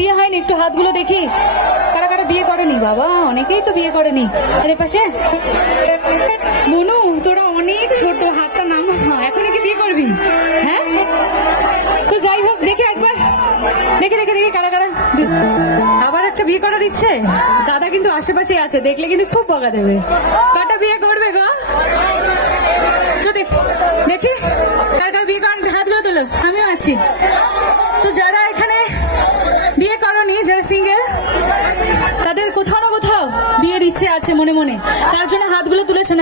বিয়ে হয়নি, একটু হাতগুলো দেখি। কারা কারা বিয়ে করেনি? বাবা অনেকেই তো বিয়ে করেনি। আরে পাশে মনু, তোরা অনেক ছোট, হাতটা নাম, এখনই কি বিয়ে করবি? হ্যাঁ তো যাই হোক, দেখে একবার দেখে দেখে দেখে কারা কারা আবার একটা বিয়ে করার ইচ্ছে। দাদা কিন্তু আশেপাশে আছে, দেখলে কিন্তু খুব বকা দেবে। কটা বিয়ে করবে গো? তো দেখি কারা কারা বিয়ে করেন, হাতগুলো তোলো, আমিও আছি। তো যারা এখানে বিয়ে করনি, যারা সিঙ্গেল, তাদের কোথাও না কোথাও বিয়ের ইচ্ছে আছে মনে মনে, তার জন্য হাতগুলো তুলেছে।